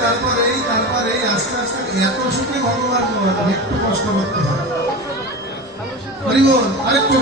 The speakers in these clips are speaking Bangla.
তারপরে আস্তে আস্তে এত সুখে ভগবান একটু কষ্ট করতে হয়। হরি বল, আরেকটু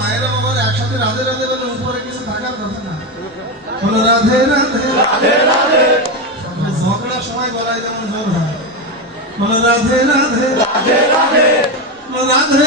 মায়েরা বাবার একসাথে রাধে রাধে বলে উপরে কিছু থাকার কথা না। বলো রাধে রাধে রাধে রাধে। ঝগড়ার সময় গলায় যেমন জোর হয়। বলো রাধে রাধে রাধে রাধে। রাধে